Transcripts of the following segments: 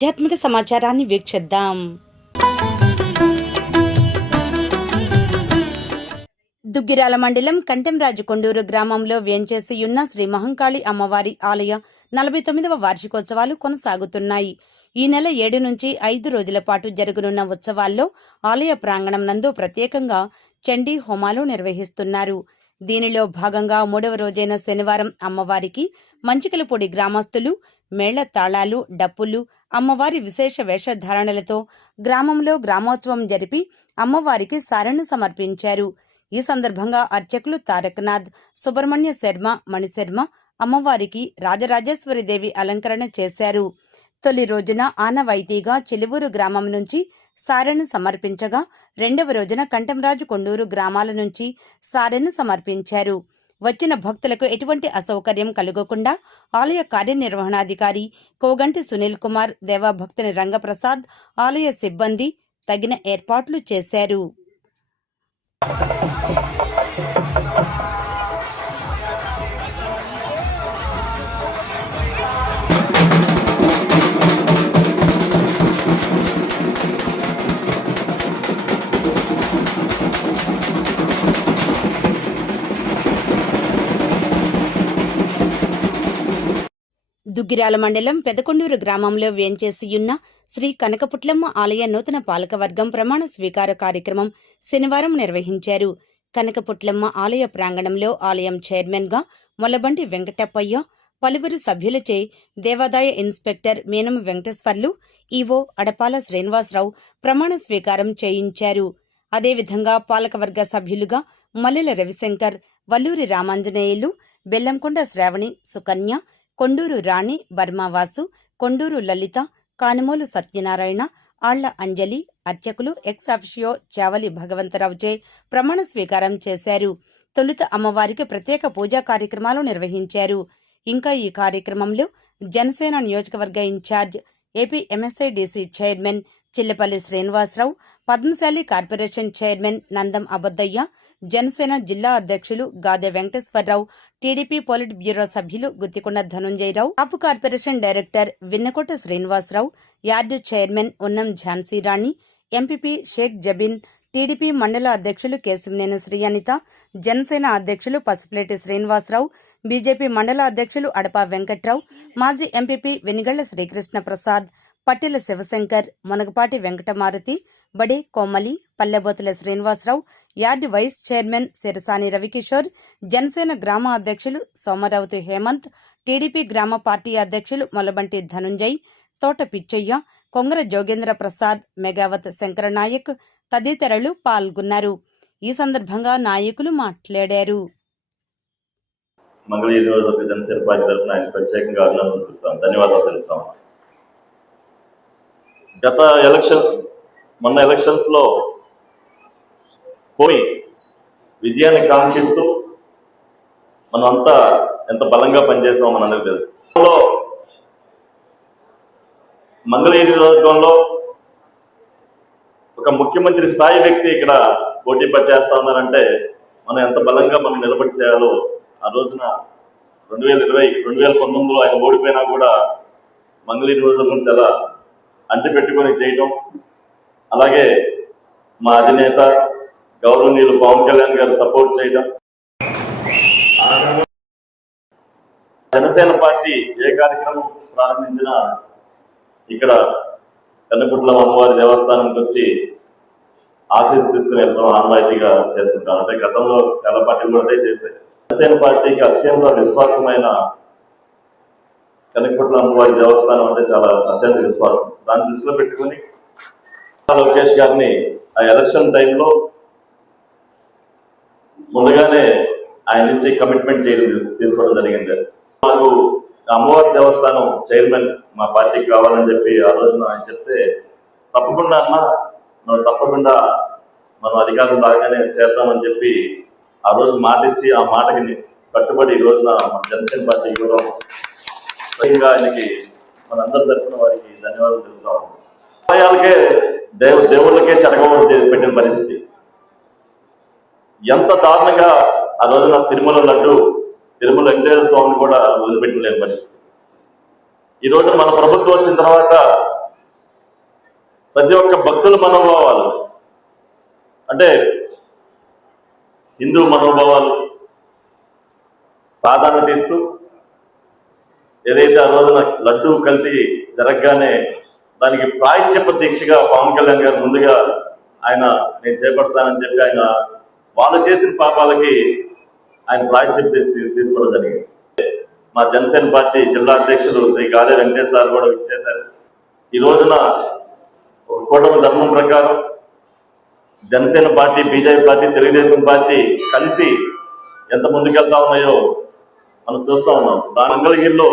ఆధ్యాత్మిక సమాచారాన్ని వీక్షిద్దాం. దుగ్గిరాల మండలం కంటెంరాజు కొండూరు గ్రామంలో వేంచేసియున్న శ్రీ మహంకాళి అమ్మవారి ఆలయ 49వ వార్షికోత్సవాలు కొనసాగుతున్నాయి. ఈ నెల 7 నుంచి 5 రోజుల పాటు జరగనున్న ఉత్సవాల్లో ఆలయ ప్రాంగణం నందు ప్రత్యేకంగా చండీ హోమాలు నిర్వహిస్తున్నారు. దీనిలో భాగంగా 3వ రోజైన శనివారం అమ్మవారికి మంచికలపూడి గ్రామస్తులు మేళ తాళాలు, డప్పులు, అమ్మవారి విశేష వేషధారణలతో గ్రామంలో గ్రామోత్సవం జరిపి అమ్మవారికి సారెను సమర్పించారు. ఈ సందర్భంగా అర్చకులు తారకనాథ్, సుబ్రహ్మణ్య శర్మ, మణిశర్మ అమ్మవారికి రాజరాజేశ్వరిదేవి అలంకరణ చేశారు. తొలి రోజున ఆనవాయితీగా చిలువూరు గ్రామం నుంచి సారెను సమర్పించగా 2వ రోజున కంటెంరాజు కొండూరు గ్రామాల నుంచి సారెను సమర్పించారు. వచ్చిన భక్తులకు ఎటువంటి అసౌకర్యం కలుగకుండా ఆలయ కార్యనిర్వహణాధికారి కోగంటి సునీల్ కుమార్, దేవభక్తుని రంగప్రసాద్, ఆలయ సిబ్బంది తగిన ఏర్పాట్లు చేశారు. దుగ్గిరాల మండలం పెదకొండూరు గ్రామంలో వేంచేసియున్న శ్రీ కనకపుట్లమ్మ ఆలయ నూతన పాలకవర్గం ప్రమాణ స్వీకార కార్యక్రమం శనివారం నిర్వహించారు. కనకపుట్లమ్మ ఆలయ ప్రాంగణంలో ఆలయం చైర్మన్గా మొలబంటి వెంకటప్పయ్య, పలువురు సభ్యులచే దేవాదాయ ఇన్స్పెక్టర్ మీనం వెంకటేశ్వర్లు, ఈవో అడపాల శ్రీనివాసరావు ప్రమాణ స్వీకారం చేయించారు. అదేవిధంగా పాలకవర్గ సభ్యులుగా మల్లెల రవిశంకర్, వల్లూరి రామాంజనేయులు, బెల్లంకొండ శ్రావణి, సుకన్య, కొండూరు రాణి, బర్మావాసు, కొండూరు లలిత, కానుమోలు సత్యనారాయణ, ఆళ్ల అంజలి, అర్చకులు ఎక్స్ అఫిషియో చావలి భగవంతరావుచే ప్రమాణ స్వీకారం చేశారు. తొలుత అమ్మవారికి ప్రత్యేక పూజా కార్యక్రమాలు నిర్వహించారు. ఇంకా ఈ కార్యక్రమంలో జనసేన నియోజకవర్గ in charge, AP MSIDC chairman Chillapalli Srinivasarao, Padmashali corporation chairman Nandam Abaddaiah, Janasena జిల్లా అధ్యక్షులు Gade Venkateswararao, TDP politburo సభ్యులు Guttikonda Dhanunjayarao, Kapu corporation director Vinnakota Srinivasarao, yard chairman Unnam Jhansirani, MPP Shaik Jabeen, TDP మండల అధ్యక్షులు కేశినేని శ్రీయనిత, జనసేన అధ్యక్షులు పసుపులేటి శ్రీనివాసరావు, బీజేపీ మండల అధ్యక్షులు అడపా వెంకట్రావు, మాజీ MPP Venigalla Srikrishna Prasad, Pattela Sivashankar, Munagapati Venkatamaruthi, Bade Komali, Pallebothula Srinivasarao, yard vice chairman Sirasani Ravikishore, Janasena గ్రామ అధ్యక్షులు సోమరావుతి హేమంత్, టీడీపీ గ్రామ పార్టీ అధ్యక్షులు మొలబంటి ధనుంజయ్, తోట పిచ్చయ్య, కొంగర జోగేంద్ర ప్రసాద్, మెగావత్ శంకరనాయక్ తదితరులు పాల్గొన్నారు. ఈ సందర్భంగా నాయకులు మాట్లాడారు. మంగళగిరి నియోజకవర్గ జనసేన పార్టీ తరఫున ఆయన ప్రత్యేకంగా అభినందనలు తెలుపుతాం, ధన్యవాదాలు తెలుపుతాం. మొన్న ఎలక్షన్స్ లో పోయి విజయాన్ని కాంక్షిస్తూ మనం అంతా ఎంత బలంగా పనిచేసామో మనందరికీ తెలుసు. మంగళగిరి నియోజకవర్గంలో ఒక ముఖ్యమంత్రి స్థాయి వ్యక్తి ఇక్కడ పోటీ చేస్తా ఉన్నారంటే మనం ఎంత బలంగా మనం నిలబడి చేయాలో ఆ రోజున 2019లో ఆయన ఓడిపోయినా కూడా మంగళగిరి నియోజకవర్గం చాలా అంటిపెట్టుకొని చేయటం, అలాగే మా అధినేత గౌరవనీయులు పవన్ కళ్యాణ్ గారు సపోర్ట్ చేయడం, జనసేన పార్టీ ఏ కార్యక్రమం ప్రారంభించినా ఇక్కడ కన్నపుట్లమ్మ అమ్మవారి దేవస్థానంకి వచ్చి ఆశీస్సు తీసుకుని వెళ్తాం, ఆనవాయితీగా చేస్తుంటాం. అంటే గతంలో చాలా పార్టీలు కూడా అదే చేశాయి. జనసేన పార్టీకి అత్యంత విశ్వాసమైన కనకపుట్ల అమ్మవారి దేవస్థానం అంటే చాలా అత్యంత విశ్వాసం. దాన్ని దృష్టిలో పెట్టుకుని లోకేష్ గారిని ఆ ఎలక్షన్ టైంలో ముందుగానే ఆయన నుంచి కమిట్మెంట్ తీసుకోవడం జరిగింది. మాకు అమ్మవారి దేవస్థానం చైర్మన్ మా పార్టీకి కావాలని చెప్పి ఆ రోజున ఆయన చెప్తే, తప్పకుండా అన్న మనం తప్పకుండా మనం అధికారులు లాగానే చేద్దామని చెప్పి ఆ రోజు మాట ఇచ్చి ఆ మాటకి కట్టుబడి ఈ రోజున మన జనసేన పార్టీ కూడా ఆయనకి మనందరి తరఫున వారికి ధన్యవాదాలు తెలుపుతాము. ఆలయాలకే దేవుళ్ళకే చెడగొడ పెట్టిన పరిస్థితి, ఎంత దారుణంగా ఆ రోజున తిరుమల లడ్డు, తిరుమల వెంకటేశ్వర స్వామిని కూడా వదిలిపెట్టలేని పరిస్థితి. ఈ రోజు మన ప్రభుత్వం వచ్చిన తర్వాత భక్తుల మనోభావాలు అంటే హిందూ మనోభావాలు ప్రాధాన్యత ఇస్తూ ఏదైతే ఆ రోజున లడ్డూ కల్తీ జరగగానే దానికి ప్రాయశ్చిత్త దీక్షగా పవన్ కళ్యాణ్ గారు ముందుగా ఆయన నేను చేపడతానని చెప్పి ఆయన వాళ్ళు చేసిన పాపాలకి ఆయన ప్రాయశ్చిత్త తీసుకోవడం జరిగింది. మా జనసేన పార్టీ జిల్లా అధ్యక్షులు శ్రీ గాలి వెంకటేష్ సార్ కూడా ఇచ్చేశారు. ఈ రోజున ఒక కూటమి ధర్మం ప్రకారం Janasena party, BJP party, Telugu Desam party కలిసి ఎంత ముందుకెళ్తా ఉన్నాయో మనం చూస్తూ ఉన్నాం. దాని మంగళగిరిలో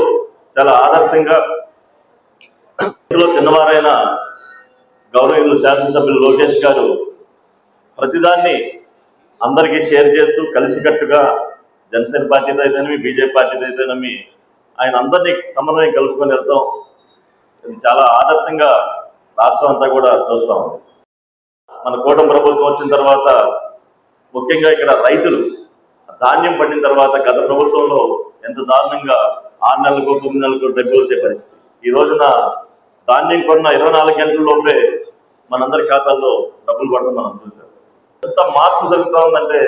చాలా ఆదర్శంగా చిన్నవారైన గౌరవనీయులు శాసనసభ్యులు లోకేష్ గారు ప్రతిదాన్ని అందరికీ షేర్ చేస్తూ కలిసికట్టుగా జనసేన పార్టీతో అయితేనేమి, బీజేపీ పార్టీతో అయితేనేమి ఆయన అందరినీ సమన్వయం కలుపుకొని వెళ్తాం. ఇది చాలా ఆదర్శంగా రాష్ట్రం అంతా కూడా చూస్తూ ఉంది. మన కూటమి ప్రభుత్వం వచ్చిన తర్వాత ముఖ్యంగా ఇక్కడ రైతులు ధాన్యం పండిన తర్వాత గత ప్రభుత్వంలో ఎంత దారుణంగా 6 నెలలకు 9 నెలలకు డబ్బులు వచ్చే పరిస్థితి. ఈ రోజున ధాన్యం కొన్న 24 గంటల లోపే మనందరి ఖాతాల్లో డబ్బులు పడడం మనం చూసాం. ఎంత మార్పు జరుగుతూ ఉందంటే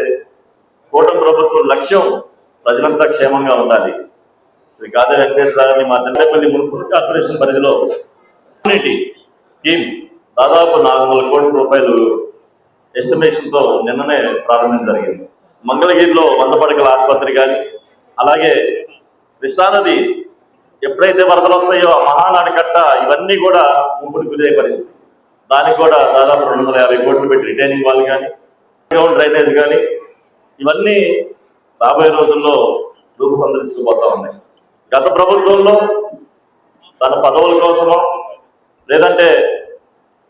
కూటమి ప్రభుత్వం లక్ష్యం ప్రజలంతా క్షేమంగా ఉండాలి. శ్రీ గాది వెంకటేశ్వర గారిని మా చెన్నపల్లి మున్సిపల్ కార్పొరేషన్ పరిధిలో కమ్యూనిటీ స్కీమ్ దాదాపు 400 కోట్ల రూపాయలు ఎస్టిమేషన్తో నిన్ననే ప్రారంభించడం జరిగింది. మంగళగిరిలో 100 పడకల ఆసుపత్రి కానీ, అలాగే కృష్ణానది ఎప్పుడైతే వరదలు వస్తాయో ఆ మహానాడు కట్ట ఇవన్నీ కూడా ముంపుకు గురే పరిస్థితి. దానికి కూడా దాదాపు 250 కోట్లు పెట్టి రిటైనింగ్ వాల్ కానీ, గ్రౌండ్ డ్రైనేజ్ కానీ ఇవన్నీ రాబోయే రోజుల్లో రూపుసంతరించుకుపోతా ఉన్నాయి. గత ప్రభుత్వంలో తన పదవుల కోసమో లేదంటే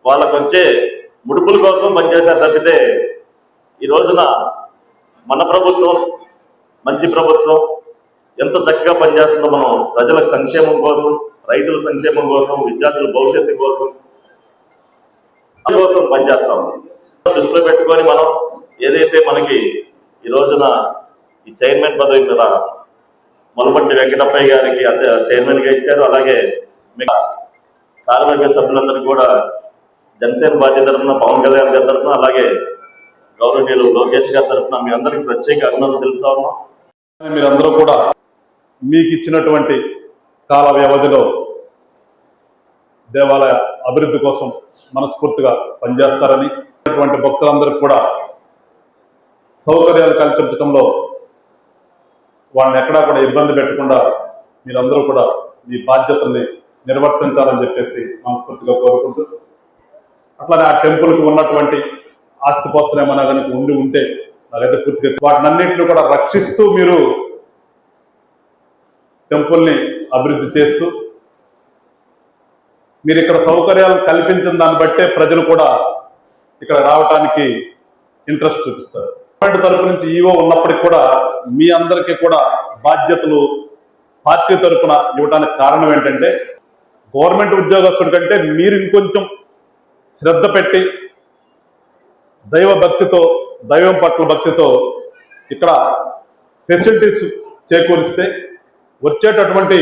వాళ్ళకు వచ్చే ముడుపుల కోసం పనిచేశారు తప్పితే ఈ రోజున మన ప్రభుత్వం మంచి ప్రభుత్వం ఎంత చక్కగా పనిచేస్తుందో మనం ప్రజల సంక్షేమం కోసం, రైతుల సంక్షేమం కోసం, విద్యార్థుల భవిష్యత్తు కోసం పనిచేస్తాం. దృష్టిలో పెట్టుకొని మనం ఏదైతే మనకి ఈ రోజున ఈ చైర్మన్ పదవి మీద మొలపట్టి వెంకటప్పయ్య గారికి చైర్మన్గా ఇచ్చారు. అలాగే కార్మిక సభ్యులందరూ కూడా జనసేన పార్టీ తరఫున, పవన్ కళ్యాణ్ గారి తరఫున, అలాగే గౌరవనీయులు లోకేష్ గారి తరఫున మీ అందరికీ ప్రత్యేక అభినందనలు తెలుపుతా ఉన్నాం. మీరందరూ కూడా మీకు ఇచ్చినటువంటి కాల వ్యవధిలో దేవాలయ అభివృద్ధి కోసం మనస్ఫూర్తిగా పనిచేస్తారని, అటువంటి భక్తులందరికీ కూడా సౌకర్యాలు కల్పించడంలో వాళ్ళని ఎక్కడా కూడా ఇబ్బంది పెట్టకుండా మీరందరూ కూడా మీ బాధ్యతల్ని నిర్వర్తించాలని చెప్పేసి మనస్ఫూర్తిగా కోరుకుంటూ, అట్లానే ఆ టెంపుల్కి ఉన్నటువంటి ఆస్తిపాస్తులు ఏమైనా కనుక ఉంటే నాకైతే పూర్తిగా వాటినన్నింటినీ కూడా రక్షిస్తూ మీరు టెంపుల్ని అభివృద్ధి చేస్తూ మీరు ఇక్కడ సౌకర్యాలు కల్పించిన దాన్ని బట్టే ప్రజలు కూడా ఇక్కడ రావటానికి ఇంట్రెస్ట్ చూపిస్తారు. గవర్నమెంట్ తరపు నుంచి ఈవో ఉన్నప్పటికీ కూడా మీ అందరికీ కూడా బాధ్యతలు పార్టీ తరపున ఇవ్వడానికి కారణం ఏంటంటే, గవర్నమెంట్ ఉద్యోగస్తుడి కంటే మీరు ఇంకొంచెం శ్రద్ధ పెట్టి దైవం పట్ల భక్తితో ఇక్కడ ఫెసిలిటీస్ చేకూరిస్తే వచ్చేటటువంటి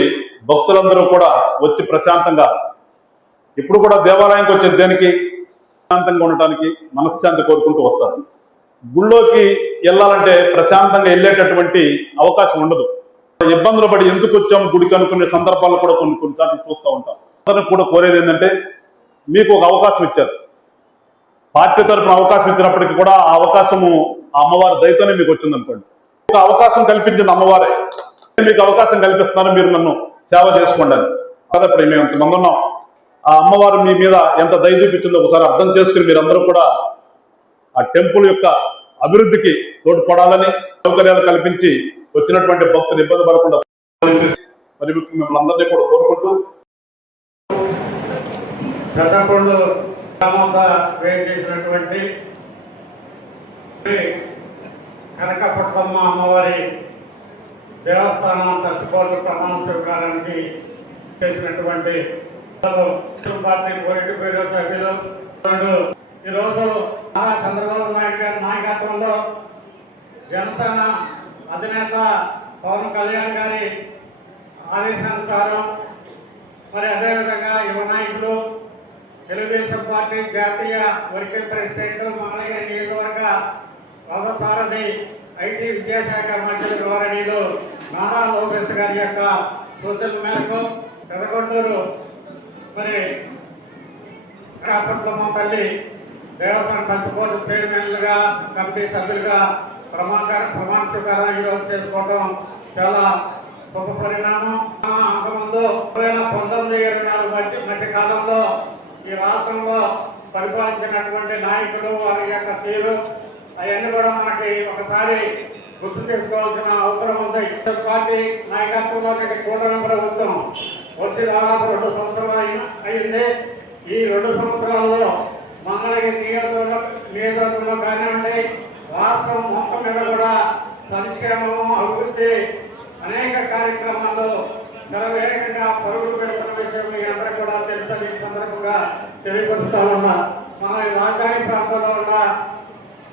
భక్తులందరూ కూడా వచ్చి ప్రశాంతంగా, ఇప్పుడు కూడా దేవాలయానికి వచ్చే దేనికి ప్రశాంతంగా ఉండటానికి, మనశ్శాంతి కోరుకుంటూ వస్తారు. గుళ్ళోకి వెళ్ళాలంటే ప్రశాంతంగా వెళ్ళేటటువంటి అవకాశం ఉండదు. ఇబ్బందులు పడి ఎందుకు వచ్చాం గుడికి అనుకునే సందర్భాలు కూడా కొన్నిసార్లు చూస్తూ ఉంటాం. అందరికి కూడా కోరేది ఏంటంటే, మీకు ఒక అవకాశం ఇచ్చారు, పార్టీ తరఫున అవకాశం ఇచ్చినప్పటికీ కూడా ఆ అవకాశము ఆ అమ్మవారి దయతోనే మీకు వచ్చిందనుకోండి. ఒక అవకాశం కల్పించింది అమ్మవారే, మీకు అవకాశం కల్పిస్తున్నాను, మీరు నన్ను సేవ చేసుకోండి అని. అదప్పుడు మేము ఇంతమంది ఉన్నాం, ఆ అమ్మవారు మీ మీద ఎంత దయ చూపించిందో ఒకసారి అర్థం చేసుకుని మీరందరూ కూడా ఆ టెంపుల్ యొక్క అభివృద్ధికి తోడ్పడాలని, సౌకర్యాలు కల్పించి వచ్చినటువంటి భక్తులు ఇబ్బంది పడకుండా మరి మిమ్మల్ని అందరినీ కూడా కోరుకుంటూ, చేసినటువంటి కనకపుట్లమ్మ అమ్మవారి దేవస్థానం ట్రస్ట్ బోర్డు ప్రమాణ స్వీకారానికి చేసినటువంటి పార్టీ పోటీ బ్యూరో సభ్యులు ఈరోజు చంద్రబాబు నాయుడు గారి నాయకత్వంలో జనసేన అధినేత పవన్ కళ్యాణ్ గారి ఆదేశానుసారం మరి అదేవిధంగా యువ నాయకులు తెలుగుదేశం పార్టీ జాతీయ వర్కింగ్ ప్రెసిడెంట్ మంగళగిరి నియోజకవర్గ రథసారథి ఐటీ విద్యాశాఖ మంత్రి గౌరవనీయులు నారా లోకేష్ గారి యొక్క సూచన మేరకు పెదకొండూరు మరి కాపట్లమ్మ తల్లి దేవస్థానం పంచకోట చైర్మన్లుగా కమిటీ సభ్యులుగా ప్రమాణ స్వీకారం ఈరోజు చేసుకోవడం చాలా గొప్ప పరిణామం. అంతకుముందు 2019-24 మధ్య కాలంలో ఈ రాష్ట్రంలో పరిపాలించినటువంటి నాయకులు వారి యొక్క తీరు అవన్నీ కూడా మనకి ఒకసారి గుర్తు చేసుకోవాల్సిన అవసరం ఉంది. పార్టీ నాయకత్వంలో కూటమి ప్రభుత్వం వచ్చి దాదాపు 2 సంవత్సరాలు అయింది. ఈ 2 సంవత్సరాల్లో మంగళగిరి నియోజకవర్గంలో కానివ్వండి, రాష్ట్రం మొత్తం మీద కూడా సంక్షేమం, అభివృద్ధి అనేక కార్యక్రమాల్లో శరవేగంగా పరుగులు పెడుతున్న విషయం మీ అందరికీ కూడా తెలుసని ఈ సందర్భంగా తెలియపరుస్తా ఉన్నా. మనం ఈ రాజధాని ప్రాంతంలో ఉన్న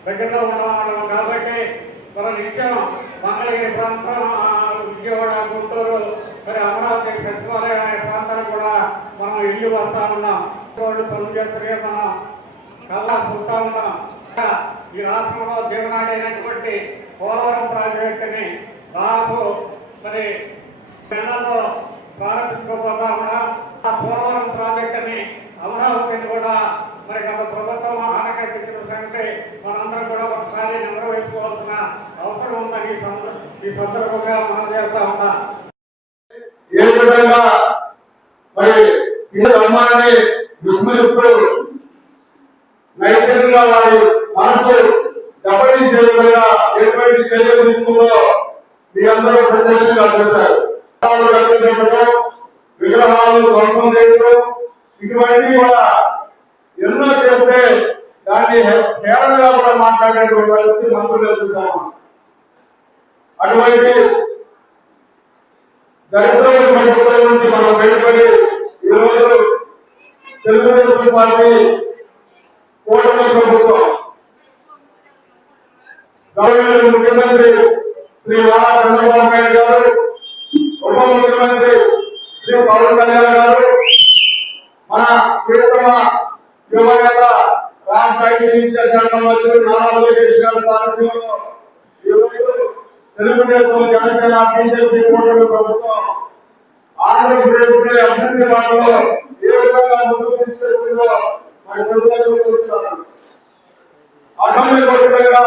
దగ్గరలో ఉండడం కాబట్టి మన నిత్యం మంగళగిరి ప్రాంతం, విజయవాడ, గుంటూరు, మరి అమరావతి, సచివాలయం అనే ప్రాంతాలు కూడా మనం ఇల్లు వస్తా ఉన్నాం. రోడ్లు పనులు చేస్తే మనం కల్లా చూస్తా ఉన్నాం. ఈ రాష్ట్రంలో జీవనాడైనటువంటి పోలవరం ప్రాజెక్టుని దాదాపు మరి నెలలో ప్రారంభించుకోబోతా ఉన్నాం. ఆ పోలవరం ప్రాజెక్టుని అమరావతిని కూడా మరి గత ప్రభుత్వం ఆనకట్టించిన సంగతి మనందరం కూడా ఒకసారి నెరవేర్చుకోవాల్సిన అవసరం ఉందని ఈ సందర్భంగా మనం చేస్తా ఉన్నాం. ఏ విధంగా మరి ఈ ధర్మాన్ని విస్మరిస్తూ నైతికంగా వారి మనసు దెబ్బతీసే విధంగా ఎటువంటి చర్యలు తీసుకుందో మీ అందరూ ప్రత్యక్షంగా చూశారు. విగ్రహాలు ధ్వంసం చేయడం ఇటువంటివి కూడా ఎన్నో చేస్తే దాన్ని హేళనగా కూడా మాట్లాడేటువంటి పరిస్థితి మంత్రులు చూసాము. అటువంటి దరిద్రమైన ప్రభుత్వం నుంచి మనం బయటపడి ఈరోజు తెలుగుదేశం పార్టీ కూటమి ప్రభుత్వం గవర్నర్ ముఖ్యమంత్రి శ్రీ నారా చంద్రబాబు నాయుడు గారు, ఉప ముఖ్యమంత్రి శ్రీ పవన్ కళ్యాణ్ గారు, మన ప్రియతమ యువనేత రాష్ట్ర ఐటీ విద్యాశాఖ మంత్రి నారా లోకేష్ గారి సారథ్యంలో ఈరోజు తెలుగుదేశం, జనసేన, బీజేపీ కూటమి ప్రభుత్వం ఆంధ్రప్రదేశ్ అభివృద్ధి మార్గంలో ఏ విధంగా ముందుకు తీసుకెళ్తుందో మన ప్రజలు చూస్తున్నారు. అసెంబ్లీగా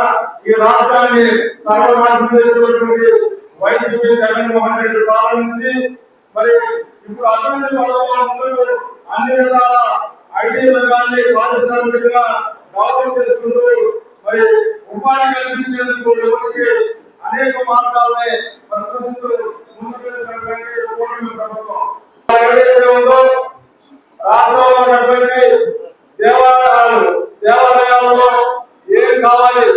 ఈ రాష్ట్రాన్ని సర్వనాశనం చేసినటువంటి వైసీపీ జగన్మోహన్ రెడ్డి ప్రారంభించి మరి ఇప్పుడు అభివృద్ధి పథకంలో అన్ని విధాల ఐటీ రంగాన్ని పారిశ్రామికంగా డెవలప్ చేసుకుంటూ మరి ఉపాధి కల్పించేందుకు యువతకి అనేక మార్గాలని ప్రదర్శిస్తూ ముందుకెళ్తున్నటువంటి కూటమి ప్రభుత్వం ఏదైతే ఉందో రాష్ట్రంలో ఉన్నటువంటి దేవాలయాల్లో ఏం కావాలి,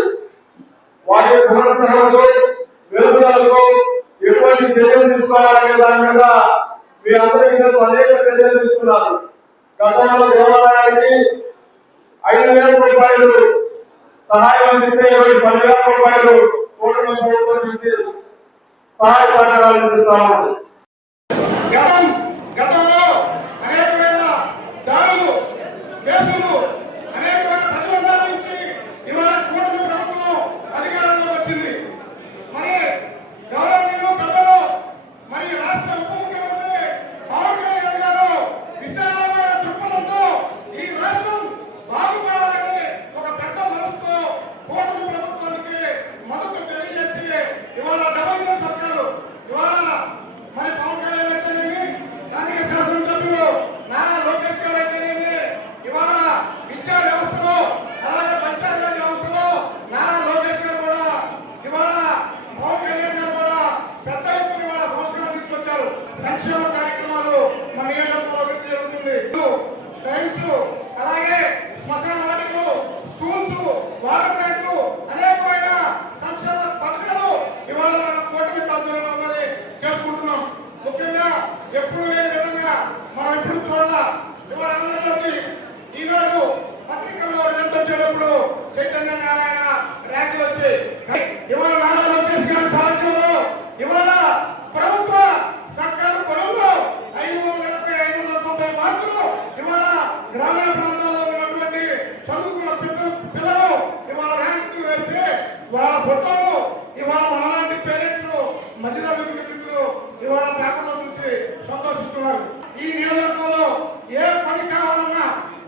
వాటి పునరుద్ధరణకు, వెలుగుదలకు ఎటువంటి చర్యలు తీసుకోవాలనే దాని మీద మీ అందరికీ తెలుసు, అనేక చర్యలు తీసుకున్నారు. గతంలో దేవాలయానికి 5,000 రూపాయలు సహాయం అందిస్తే 10,000 రూపాయలు కూటమి ప్రభుత్వం నుంచి సహాయ సహకారాలు అందిస్తామని గతంలో అనేకమైన దారులు, కేసులు, అనేకమైన ప్రజలందరి నుంచి ఇవాళ కూటమి ప్రభుత్వం అధికారంలోకి వచ్చింది. మరి గౌరవనీయులు పెద్దలు, మరి రాష్ట్ర ఉప ముఖ్యమంత్రి పవన్ కళ్యాణ్ గారు విశాలమైన దృక్పథంతో ఈ రాష్ట్రం బాగుపడాలని ఒక పెద్ద మనసుతో కూటమి ప్రభుత్వానికి మద్దతు తెలియజేసి ఇవాళ డబుల్ సర్కారు ఇవాళ మరి పవన్ కళ్యాణ్ అయితేనేమి, స్థానిక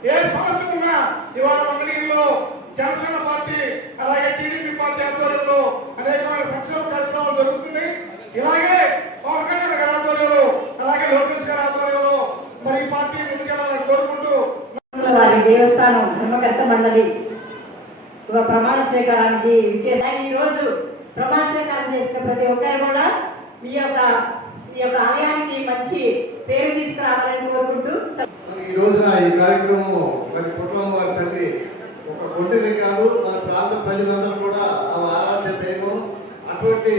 ఏ సమస్య ఉన్నా ఇవాళ మంగళగిరిలో జనసేన పార్టీ అలాగే టీడీపీ పార్టీ ఆధ్వర్యంలో అనేకమైన సంక్షేమ కార్యక్రమాలు జరుగుతుంది. ఇలాగే పవన్ కళ్యాణ్ గారి ఆధ్వర్యంలో అలాగే లోకేష్ గారి ఆధ్వర్యంలో మరి ఈ పార్టీ ముందుకెళ్లాలని కోరుకుంటూ వారి దేవస్థానం ధర్మకర్త మండలి ప్రమాణ స్వీకారానికి ఈ రోజు ప్రమాణ స్వీకారం చేసిన ప్రతి ఒక్కరు కూడా ఈ యొక్క ఆలయానికి మంచి పేరు తీసుకురావాలని కోరుకుంటూ ఈ రోజున ఈ కార్యక్రమం మరి పుట్లమ్మ వారి తల్లి ఒక కొండని కాదు మన ప్రాంత ప్రజలందరూ కూడా ఆ ఆరాధ్య దైవం. అటువంటి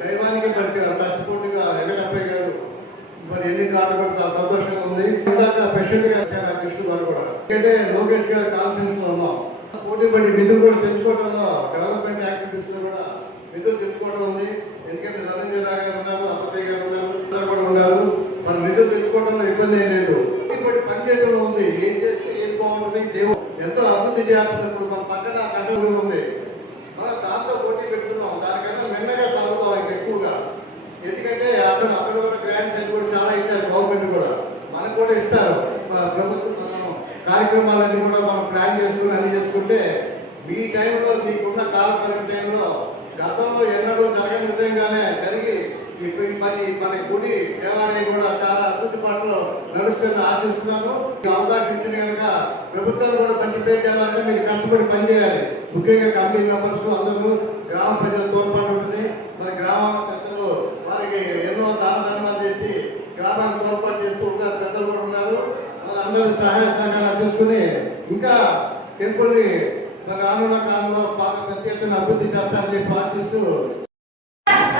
దైవానికి మరి కష్టపూర్తిగా వెంకటప్పయ్య గారు మరి ఎన్ని కార్డు కూడా చాలా సంతోషంగా ఉంది. ఇందాక ప్రెసిడెంట్ గారు చాలా కృష్ణ గారు కూడా ఎందుకంటే లోకేష్ గారి కాన్ఫరెన్స్ లో ఉన్నాం. పోటీ పడి నిధులు కూడా తెచ్చుకోవడంలో డెవలప్మెంట్ యాక్టివిటీస్ లో కూడా నిధులు తెచ్చుకోవడం ఉంది. ఎందుకంటే ధనంజయ గారు ఉన్నారు, అప్పయ్య గారు ఉన్నారు, అందరూ కూడా ఉన్నారు. మన నిధులు తెచ్చుకోవడంలో ఇబ్బంది ఏం లేదు. పోటీ పనిచేయడంలో ఉంది. ఏం చేస్తే ఏం బాగుంటుంది, దేవుడు ఎంతో అభివృద్ధి చేస్తున్నప్పుడు మన పక్కన కట్టడం ఉంది. మనం దాంతో పోటీ పెట్టుకున్నాం. దానికన్నా మెల్లగా సాగుతాం ఇంకా ఎక్కువగా. ఎందుకంటే అక్కడ కూడా గ్రాంట్స్ అన్ని కూడా చాలా ఇచ్చారు గవర్నమెంట్ కూడా, మనకు కూడా ఇస్తారు. ప్రభుత్వం మనం కార్యక్రమాలన్నీ కూడా మనం ప్లాన్ చేసుకుని అన్ని చేసుకుంటే మీ టైంలో మీకున్న కాలపరిమి టైంలో గతంలో ఎన్నడూ జరగని విధంగానే జరిగి మన గుడి దేవాలయం కూడా చాలా అభివృద్ధి పనులు నడుస్తుందని ఆశిస్తున్నాను. అవకాశం ఇచ్చిన కనుక ప్రభుత్వాలు కూడా మంచి పేరు తేవాలంటే మీరు కష్టపడి పనిచేయాలి. ముఖ్యంగా కమిటీ మెంబర్స్ అందరూ గ్రామ ప్రజలు తోడ్పాటు ఉంటుంది. మరి గ్రామ పెద్దలు వారికి ఎన్నో దాన ధర్మాలు చేసి గ్రామాన్ని తోడ్పాటు చేస్తూ ఉంటారు. పెద్దలు కూడా ఉన్నారు. అందరూ సహాయ సహకారాలు తీసుకుని ఇంకా టెంపుల్ని రానున్న కాలంలో బాగా పెద్ద ఎత్తున అభివృద్ధి చేస్తారని చెప్పి ఆశిస్తూ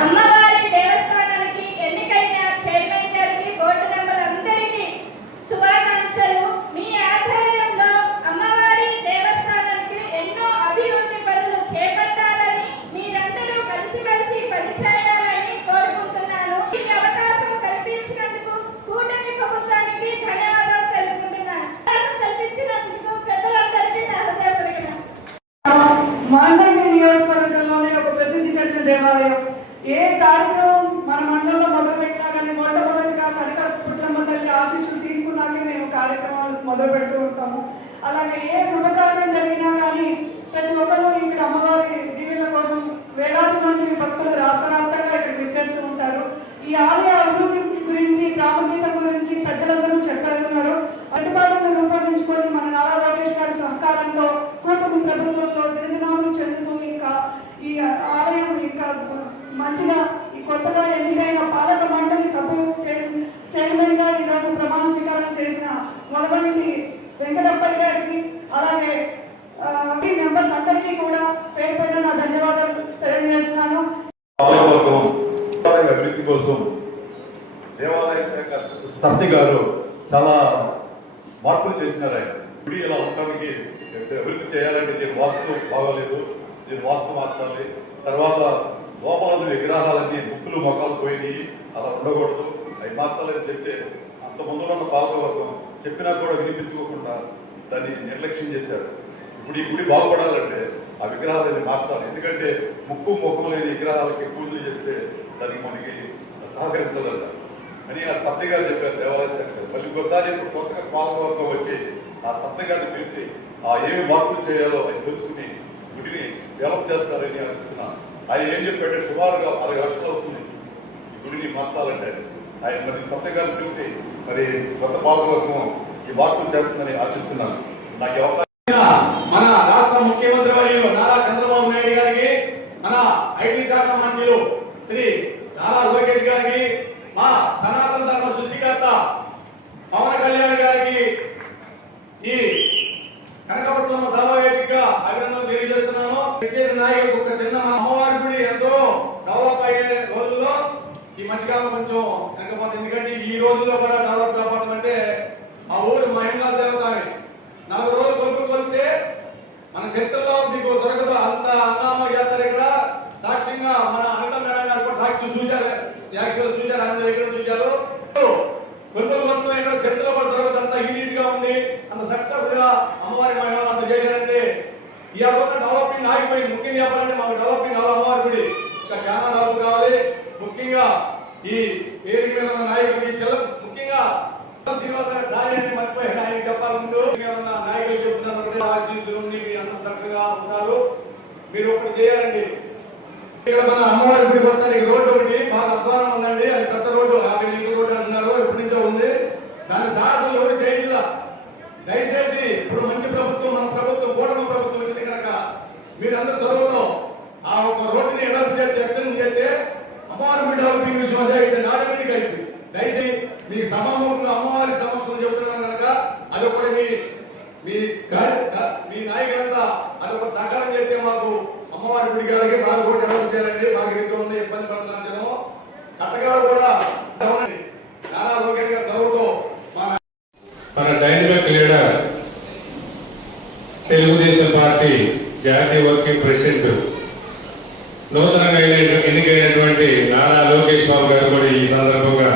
అమ్మవారి దేవస్థానానికి ఎన్నికైన చైర్మన్ గారికి బోర్డు మెంబర్లందరికీ శుభాకాంక్షలు. మీ ఆధ్వర్యంలో అమ్మవారి దేవస్థానానికి ఎన్నో అభివృద్ధి పనులు చేపట్టాలని మీరందరూ కలిసిమెలిసి పనిచేయాలని కోరుకుంటున్నాను. ఈ అవకాశం కల్పించినందుకు కూటమి ప్రభుత్వానికి ధన్యవాదాలు తెలుపుకుంటున్నాను. కల్పించినందుకు పెద్దలందరికీ నా హృదయపూర్వక మంగళగిరి నియోజకవర్గంలోనే ఒక ప్రసిద్ధి చెందిన దేవాలయం. ఏ కార్యక్రమం మన మండలంలో మొదలుపెట్టినా కానీ మొట్టమొదటిగా కనకపుట్లమ్మ తల్లి ఆశీస్సులు తీసుకున్నాకే మేము కార్యక్రమాలు మొదలు పెడుతూ ఉంటాము. అలాగే ఏ శుభకార్యం జరిగినా కానీ ప్రతి ఒక్కరూ ఇక్కడ అమ్మవారి దీవెన కోసం వేలాది మంది భక్తులు రాష్ట్ర వ్యాప్తంగా ఇక్కడికి వచ్చేస్తూ ఉంటారు. ఈ ఆలయ అభివృద్ధి గురించి ప్రాముఖ్యత గురించి పెద్దలందరూ చెప్పారున్నారు. అడ్డుబాటును రూపొందించుకొని మన నారా లోకేష్ గారి సహకారంతో కూటమి ప్రభుత్వంలో దినదినాలు చెందుతూ ఇంకా ఈ ఆలయం ఇంకా మంచిగా ఈ కొత్తగా ఎన్నికైన పాలక మండలి సభ్యులు చైర్మన్ గా ఈరోజు ప్రమాణ స్వీకారం చేసిన మొదటి వెంకటప్పయ్య గారికి అలాగే మెంబర్స్ అందరికీ కూడా పేరు పైన నా ధన్యవాదాలు తెలియజేస్తున్నాను. అభివృద్ధి కోసం దేవాలయ శాఖ స్థపతి గారు చాలా మార్పులు చేసినారు. ఆయన గుడి ఇలా ఉండడానికి అభివృద్ధి చేయాలంటే దీని వాస్తు బాగోలేదు, దీని వాస్తు మార్చాలి. తర్వాత లోపల విగ్రహాలన్నీ ముక్కులు మొక్కలు పోయినాయి, అలా ఉండకూడదు, అవి మార్చాలని చెప్తే అంత ముందు ఉన్న పాలకవర్గం చెప్పినా కూడా వినిపించుకోకుండా దాన్ని నిర్లక్ష్యం చేశారు. ఇప్పుడు ఈ గుడి బాగుపడాలంటే ఆ విగ్రహాలన్నీ మార్చాలి. ఎందుకంటే ముక్కు మొక్కలు లేని విగ్రహాలకి పూజలు చేస్తే దానికి మనకి సహకరించాలంట అని ఆ స్తబ్ది గారు చెప్పారు దేవాలయ శాఖ. మళ్ళీ ఇంకోసారి ఇప్పుడు కొత్తగా పాలకవర్గం వచ్చి ఆ స్తబ్ది గారిని పిలిచి ఏమి మార్పులు చేయాలో అని తెలుసుకుని గుడిని డెవలప్ చేస్తారని ఆశిస్తున్నాను. ఆయన ఏం చెప్పాడంటే సుమారుగా 60 లక్షలు అవుతుంది ఈ గుడిని మార్చాలంటే. ఆయన మరి స్తబ్ది గారిని పిలిచి మరి కొత్త పాలకవర్గం ఈ మార్పులు చేస్తుందని ఆశిస్తున్నాను. నాకు అవకాశం మన రాష్ట్ర ముఖ్యమంత్రి వర్యులు నారా చంద్రబాబు నాయుడు గారికి, మన ఐటీ శాఖ మంత్రులు శ్రీ నారా లోకేష్ గారికి, మా సనాతన ధర్మ సృష్టికర్త పవన్ కళ్యాణ్ గారికి ఈ కనకపుట్లమ్మ సభ వేదికగా అభినందనలు తెలియజేస్తున్నాను. చేసిన నాయకులకు ఒక చిన్న అమ్మవారి గుడి ఎంతో డెవలప్ అయ్యే రోజుల్లో ఈ మధ్యకాలం కొంచెం వెనకపోతుంది. ఎందుకంటే ఈ రోజుల్లో కూడా డెవలప్ కావడం అంటే ఆ ఊరు మహిళా దేవతాన్ని 4 రోజులు కొలుపులు కొలిపితే మన చరిత్రలో మీకు దొరకదు అంత అన్నామ చేస్తారు. ఇక్కడ సాక్ష్యంగా మన అనిత మేడం గారు కూడా సాక్షి చూశారు, చూశారు, అందరూ ఎక్కడ చూశారు. కొలుపులు కొలుపులో చరిత్రలో కూడా దొరకదు. అంత యూనిట్ గా ఉంది, అంత సక్సెస్ఫుల్ గా అమ్మవారి మహిళలు అంత చేశారంటే ఈ అబ్బాయి డెవలపింగ్ ఆగిపోయింది. ముఖ్యంగా చెప్పాలంటే మాకు డెవలపింగ్ కావాలి, అమ్మవారి గుడి ఇంకా చాలా డెవలప్ కావాలి. ముఖ్యంగా ఈ పేరు మీద ఉన్న నాయకుడికి ముఖ్యంగా శ్రీనివాస దాని మర్చిపోయాను ఆయన చెప్పాలి. ముందు మీరు ఒకటి చేయాలండి. ఇక్కడ మన అమ్మవారి గుడి మొత్తానికి రోడ్డు ఒకటి బాగా అధ్వానం ఉందండి. అది పెద్ద రోడ్డు, 50 లింక్ రోడ్డు అంటున్నారు, ఎప్పటి నుంచో ఉంది. దాని సాహసం ఎవరు చేయట్లా. దయచేసి ఇప్పుడు మంచి ప్రభుత్వం, మన ప్రభుత్వం, కూటమి ప్రభుత్వం వచ్చింది కనుక మీరందరూ చదువుతో ఆ ఒక రోడ్డుని ఎడల్పు చేస్తే, ఎక్స్టెండ్ చేస్తే అమ్మవారి గుడి డెవలపింగ్ విషయం అదే అయితే ఆటోమేటిక్ అయింది. దయచేసి మీ సభాముఖంగా అమ్మవారి సమస్యలు చెబుతున్నాను కనుక అదొకటి మీ నాయకులంతా అదొక సహకారం చేస్తే మాకు అమ్మవారి గుడి గారికి బాగా కూడా డెవలప్ చేయాలండి. మాకు ఎంతో ఉంది, ఇబ్బంది పడుతున్నాం జనం. కట్టగారు కూడా చాలా లోకేగా చదువుతో మన డైనమిక్ లీడర్, తెలుగుదేశం పార్టీ జాతీయ వర్కింగ్ ప్రెసిడెంట్, నూతనంగా ఎన్నికైనటువంటి నారా లోకేష్ బాబు గారు కూడా ఈ సందర్భంగా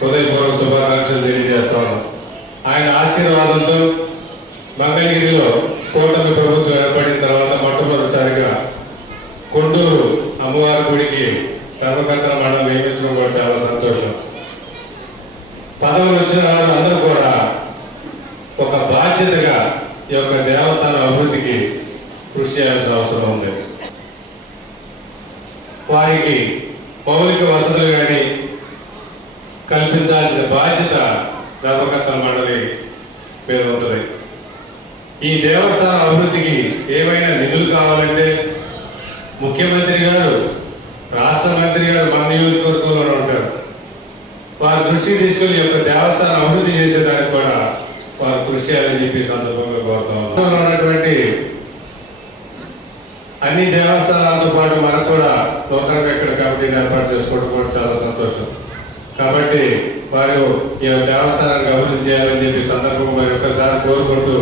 హృదయపూర్వక శుభాకాంక్షలు తెలియజేస్తాను. ఆయన ఆశీర్వాదంతో మంగళగిరిలో కూటమి ప్రభుత్వం ఏర్పడిన తర్వాత మొట్టమొదటిసారిగా కొండూరు అమ్మవారి గుడికి ధర్మకర్తల మండలం నియమించడం కూడా చాలా సంతోషం. పదవులు వచ్చిన వాళ్ళు అందరూ కూడా ఒక బాధ్యతగా ఈ యొక్క దేవస్థానం అభివృద్ధికి కృషి చేయాల్సిన అవసరం ఉంది. వారికి మౌలిక వసతులు కానీ కల్పించాల్సిన బాధ్యత ధర్మకర్తల మండలి మీద ఉంటుంది. ఈ దేవస్థానం అభివృద్ధికి ఏమైనా నిధులు కావాలంటే ముఖ్యమంత్రి గారు, రాష్ట్ర మంత్రి గారు మన నియోజకవర్గంలో ఉంటారు. వారి దృష్టికి తీసుకెళ్లి యొక్క దేవస్థానం అభివృద్ధి చేసేదానికి కూడా వారు కృషి చేయాలని చెప్పి సందర్భంగా కోరుతాం. ఉన్నటువంటి అన్ని దేవస్థానాలతో పాటు మనకు కూడా నూతనంగా ఇక్కడ కమిటీని ఏర్పాటు చేసుకోవడం కూడా చాలా సంతోషం. కాబట్టి వారు ఈ దేవస్థానానికి అభివృద్ధి చేయాలని చెప్పి సందర్భంగా మరి ఒక్కసారి కోరుకుంటూ